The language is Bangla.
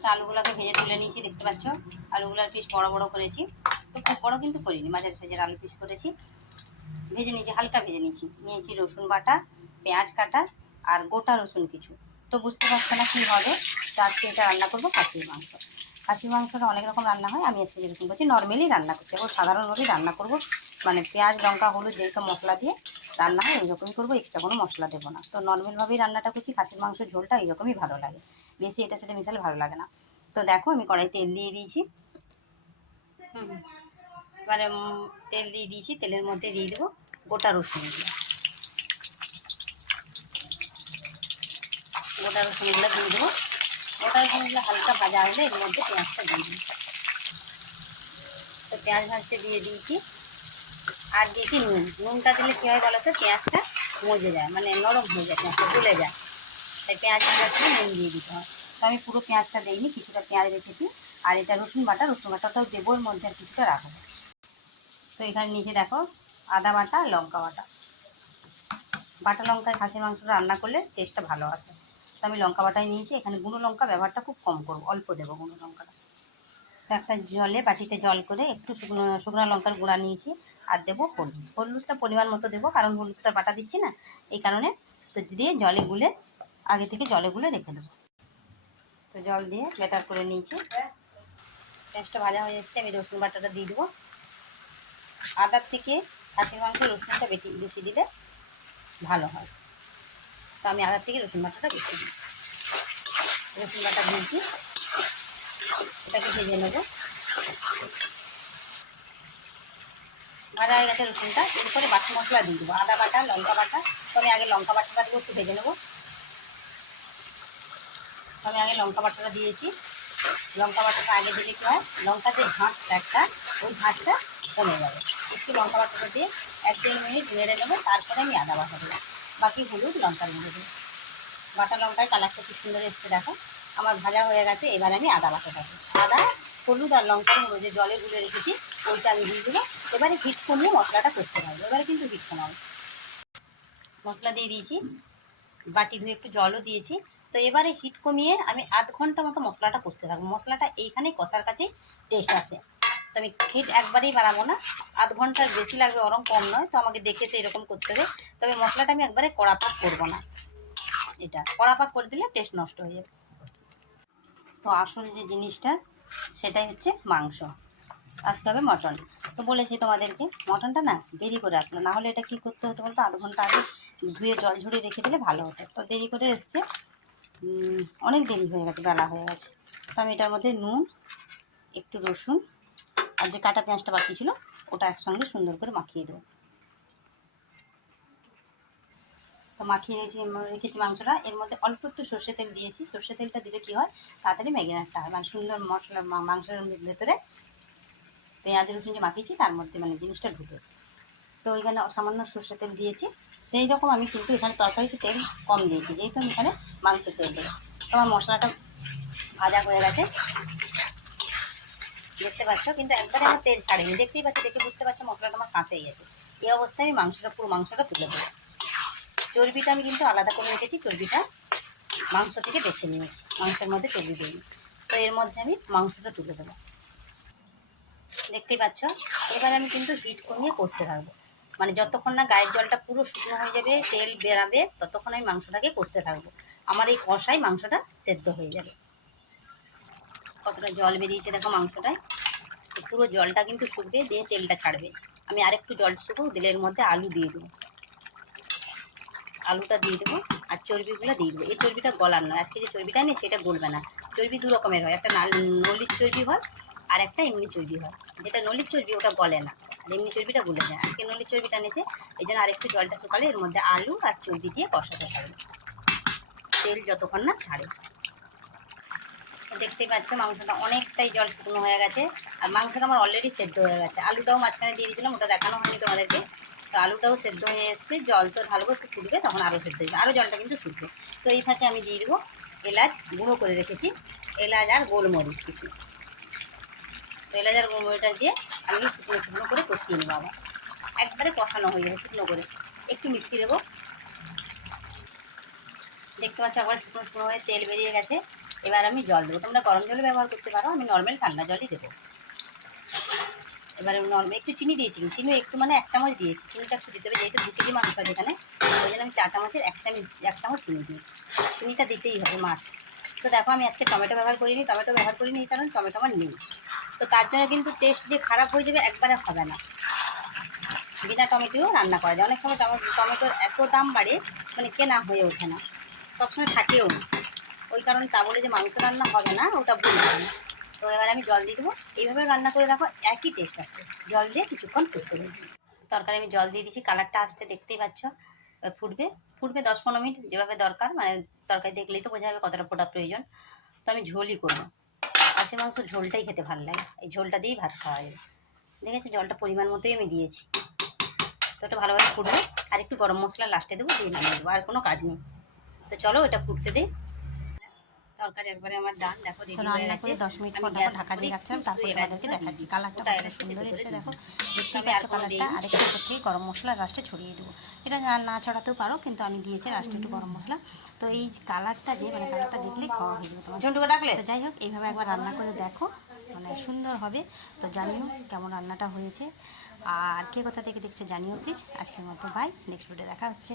তো আলুগুলোকে ভেজে তুলে নিয়েছি, দেখতে পাচ্ছ আলুগুলোর পিস বড় বড় করেছি, তো খুব বড় কিন্তু করিনি, মাঝারি সাইজের আলু পিস করেছি। ভেজে নিয়েছি, হালকা ভেজে নিয়েছি। নিয়েছি রসুন বাটা, পেঁয়াজ কাটা আর গোটা রসুন কিছু। তো বুঝতে পারছো না কী হবে, তো আজকে এটা রান্না করবো খাসির মাংস। খাসির মাংসটা অনেক রকম রান্না হয়, আমি আজকে যেরকম করছি নর্মালি রান্না করছি, এবং সাধারণভাবেই রান্না করবো। মানে পেঁয়াজ লঙ্কা হলুদ যেই সব মশলা দিয়ে রান্না হয় ওইরকমই করবো, এক্সট্রা কোনো মশলা দেবো না। তো নর্মালভাবেই রান্নাটা করছি, খাসির মাংসের ঝোলটা এইরকমই ভালো লাগে, বেশি এটা সেটা মিশালে ভালো লাগে না। তো দেখো আমি কড়াই তেল দিয়ে দিয়েছি। এবারে তেল দিয়ে দিয়েছি, তেলের মধ্যে দিয়ে দেবো গোটা রসুনগুলো। গোটা রসুনগুলো দিয়ে দেবো। গোটা রসুনগুলো হালকা ভাজা হলে এর মধ্যে পেঁয়াজটা দিয়ে দিই। তো পেঁয়াজ ভাজতে দিয়ে দিয়েছি, আর দিয়েছি নুন। নুনটা দিলে কী হয় বলো তো, পেঁয়াজটা মজে যায়, মানে নরম হয়ে যায়, পেঁয়াজটা গলে যায়। তাই পেঁয়াজ ভাজতে নুন দিয়ে দিতে হয়। তো আমি পুরো পেঁয়াজটা দিইনি, কিছুটা পেঁয়াজ রেখেছি। আর এটা রসুন বাটাটাও দেবো এর মধ্যে, আর কিছুটা রাখবো। তো এখানে নিচে দেখো আদা বাটা আর লঙ্কা বাটা। বাটা লঙ্কায় খাসির মাংসটা রান্না করলে টেস্টটা ভালো আসে। তো আমি লঙ্কা বাটাই নিয়েছি, এখানে গুঁড়ো লঙ্কা ব্যবহারটা খুব কম করবো, অল্প দেবো গুঁড়ো লঙ্কাটা। তো একটা জলে বাটিতে জল করে একটু শুকনো লঙ্কার গুঁড়া নিয়েছি, আর দেবো হলুদ। হলুদটা পরিমাণ মতো দেবো, কারণ হলুদটা বাটা দিচ্ছি না এই কারণে। তো দিয়ে জলে গুলে, আগে থেকে জলে গুলে রেখে দেবো। তো জল দিয়ে ব্যাটার করে নিয়েছি। পেঁয়াজটা ভাজা হয়ে এসছে, আমি রসুন বাটাটা দিয়ে দেবো। আদার থেকে খাসির মাংস রসুনটা বেশি দিলে ভালো হয়, তো আমি আদার থেকে রসুন বাটাটা বেশি দিই। রসুন বাটা দিয়েছি, এটাকে ভেজে নেবো। ভাজা হয়ে গেছে রসুনটা, এরপরে বাকি মশলা দিয়ে দেবো, আদা বাটা লঙ্কা বাটা। তো আমি আগে লঙ্কা বাটাটা দেবো, একটু ভেজে নেবো। তো আমি আগে লঙ্কা বাটাটা দিয়েছি। লঙ্কা বাটাটা আগে দিলে কী হয়, লঙ্কা যে ঝাঁসটা একটা, ওই ঝাঁসটা কমে যাবে। একটু লঙ্কা বাটাটা দিয়ে 1-1.5 মিনিট নেড়ে নেবো, তারপরে আমি আদা বাটা দেবো, বাকি হলুদ লঙ্কার গুঁড়ো দেবো। বাটা লঙ্কায় কালারটা কি সুন্দর এসছে দেখো। আমার ভাজা হয়ে গেছে, এবার আমি আদা বাটাটা দেবো। আদা হলুদ আর লঙ্কার গুঁড়ো যে জলে গুলে রেখেছি ওইটা আমি দিয়ে দেবো। এবারে হিট কমিয়ে মশলাটা করতে পারবো, এবারে কিন্তু হিট কমাবো। মশলা দিয়ে দিয়েছি, বাটি ধুয়ে একটু জলও দিয়েছি। তো এবারে হিট কমিয়ে আমি আধ ঘন্টা মতো মশলাটা কষতে থাকবো। মশলাটা এইখানেই কষার কাছেই টেস্ট আসে। তো আমি হিট একবারেই বাড়াবো না, আধ ঘন্টার বেশি লাগবে, ওরকম কম নয়। তো আমাকে দেখে তো এরকম করতে হবে। তবে মশলাটা আমি একবারে কড়া পাক করবো না, এটা কড়া পাক করে দিলে টেস্ট নষ্ট হয়ে যাবে। তো আসল যে জিনিসটা সেটাই হচ্ছে মাংস, আজকে হবে মটন। তো বলেছি তোমাদেরকে মটনটা না দেরি করে আসলো, না হলে এটা কী করতে হতো বলতো, আধ ঘন্টা আগে ধুয়ে জল ঝরিয়ে রেখে দিলে ভালো হতো। তো দেরি করে এসছে, অনেক দেরি হয়ে গেছে, বেলা হয়ে গেছে। তো আমি এটার মধ্যে নুন, একটু রসুন আর যে কাটা পেঁয়াজটা বাকি ছিল ওটা একসঙ্গে সুন্দর করে মাখিয়ে দেবো। তো মাখিয়ে রেখেছি মাংসটা, এর মধ্যে অল্প একটু সর্ষে তেল দিয়েছি। সর্ষে তেলটা দিলে কী হয়, তাড়াতাড়ি ম্যারিনেটটা হয়, মানে সুন্দর মশলা মাংসের ভেতরে পেঁয়াজ রসুন যে মাখিয়েছি তার মধ্যে মানে জিনিসটা ঢুকে। তো ওইখানে সামান্য সর্ষে তেল দিয়েছি। সেই রকম আমি কিন্তু এখানে তরকারিতে তেল কম দিয়েছি, যেহেতু আমি এখানে মাংসের তেল দেবো। তো আমার মশলাটা ভাজা হয়ে গেছে, দেখতে পাচ্ছ, কিন্তু একবারে আমার তেল ছাড়েনি, দেখতেই পাচ্ছ, দেখে বুঝতে পারছো মশলাটা আমার কাঁচাই গেছে। এই অবস্থায় আমি পুরো মাংসটা তুলে দেবো। চর্বিটা আমি কিন্তু আলাদা করে রেখেছি, চর্বিটা মাংস থেকে বেছে নিয়েছি, মাংসের মধ্যে চর্বি দিইনি। তো এর মধ্যে আমি মাংসটা তুলে দেবো, দেখতেই পাচ্ছ। এবার আমি কিন্তু হিট কমিয়ে কষতে থাকবো, মানে যতক্ষণ না গায়ের জলটা পুরো শুকনো হয়ে যাবে, তেল বেরাবে, ততক্ষণ আমি মাংসটাকে কষতে থাকবো। আমার এই কষাই মাংসটা সেদ্ধ হয়ে যাবে। কতটা জল বেরিয়েছে দেখো মাংসটায়, পুরো জলটা কিন্তু শুকবে, দিয়ে তেলটা ছাড়বে। আমি আরেকটু জল শুকুক দিলে এর মধ্যে আলু দিয়ে দেবো, আলুটা দিয়ে দেবো আর চর্বিগুলো দিয়ে দেবো। এই চর্বিটা গলার নয়, আজকে যে চর্বিটা নেই সেটা গলবে না। চর্বি দু রকমের হয়, একটা নলির চর্বি হয় আর একটা এমনি চর্বি হয়। যেটা নলির চর্বি ওটা গলে না, আর এমনি চর্বিটা গলে যায়। আজকে নলির চর্বিটা নিয়েছে, এই জন্য আরেকটু জলটা শুকালে এর মধ্যে আলু আর চর্বি দিয়ে কষাতে থাকবে, তেল যতক্ষণ না ছাড়ে। দেখতেই পাচ্ছ মাংসটা অনেকটাই জল শুকনো হয়ে গেছে, আর মাংসটা আমার অলরেডি সেদ্ধ হয়ে গেছে। আলুটাও মাঝখানে দিয়ে দিয়েছিলাম, ওটা দেখানো হয়নি তোমাদেরকে। তো আলুটাও সেদ্ধ হয়ে এসছে, জল তো ঢালবো, একটু ফুটবে, তখন আরও সেদ্ধ হয়ে যাবে, আরও জলটা কিন্তু শুকবে। তো এই ফাঁকে আমি দিয়ে দেবো এলাচ গুঁড়ো করে রেখেছি, এলাচ আর গোলমরিচ কিছু। তো এলাচ আর গোলমরিচটা দিয়ে আমি শুকনো শুকনো করে কষিয়ে নেবো, আবার একবারে কষানো হয়ে যাবে শুকনো করে। একটু মিষ্টি দেবো, দেখতে পাচ্ছ একবার শুকনো শুকনো হয়ে তেল বেরিয়ে গেছে। এবার আমি জল দেবো, তোমরা গরম জলও ব্যবহার করতে পারো, আমি নর্মাল ঠান্ডা জলই দেবো। এবারে নর্মাল একটু চিনি দিয়েছি, চিনি একটু মানে 1 চামচ দিয়েছি, চিনিটা একটু দিতে হবে, যেহেতু 2 কেজি মাংস আছে এখানে, ওই জন্য আমি 4 চামচের 1 চামচ চিনি দিয়েছি। চিনিটা দিতেই হবে মাস্ট। তো দেখো আমি আজকে টমেটো ব্যবহার করিনি, কারণ টমেটো আমার নেই। তো তার জন্য কিন্তু টেস্ট যে খারাপ হয়ে যাবে একবারে হবে না। বিনা টমেটোও রান্না করা যায়। অনেক সময় টমেটোর এত দাম বাড়ে, মানে কেনা হয়ে ওঠে না, সবসময় থাকেও না। ওই কারণে তা বলে যে মাংস রান্না হবে না, ওটা ভুল হবে না। তো এবার আমি জল দিয়ে দেবো, এইভাবে রান্না করে দেখো একই টেস্ট আসবে। জল দিয়ে কিছুক্ষণ ফুটতে দেবো। তরকারি আমি জল দিয়ে দিয়েছি, কালারটা আসতে দেখতেই পাচ্ছ। ফুটবে ফুটবে 10-15 মিনিট যেভাবে দরকার, মানে তরকারি দেখলেই তো বোঝা যাবে কতটা ফোটা প্রয়োজন। তো আমি ঝোলই করবো, খাসির মাংস ঝোলটাই খেতে ভালো লাগে, এই ঝোলটা দিয়েই ভাত খাওয়া যাবে। দেখেছি জলটা পরিমাণ মতোই আমি দিয়েছি। তো এটা ভালোভাবে ফুটবে, আর একটু গরম মশলা লাস্টে দেবো, দিয়ে নামিয়ে দেবো, আর কোনো কাজ নেই। তো চলো এটা ফুটতে দিই। তরকারি একবারে আমার ডান, দেখো রেডি হয়ে গেছে। 10 মিনিট আমি পর দেখো গ্যাস ঢাকা দিয়ে রাখছিলাম, তারপর তোমাদেরকে দেখাচ্ছি কালারটা ওটা কত এলাচি সুন্দর তেতো করে এসেছে। দিয়ে দেখো দিয়েছি। দেখতেই আমি আর পাচ্ছ কোনো কালারটা। দিইনি। আরেকটু উপর থেকে গরম মশলা লাস্টে ছড়িয়ে দেবো। এটা না ছড়াতেও পারো, কিন্তু আমি দিয়েছি লাস্টে একটু গরম মশলা। তো এই কালারটা যে, মানে কালারটা দেখলেই খাওয়া হয়ে যাবে তোমার। ঝন্টুকে ডাকলে? তো যাই হোক, এইভাবে একবার রান্না করে দেখো, মানে সুন্দর হবে। তো জানিও কেমন রান্নাটা হয়েছে, আর কে কোথা থেকে দেখছো জানিও প্লিজ। আজকের মতো বাই, নেক্সট ভিডিও দেখা হচ্ছে।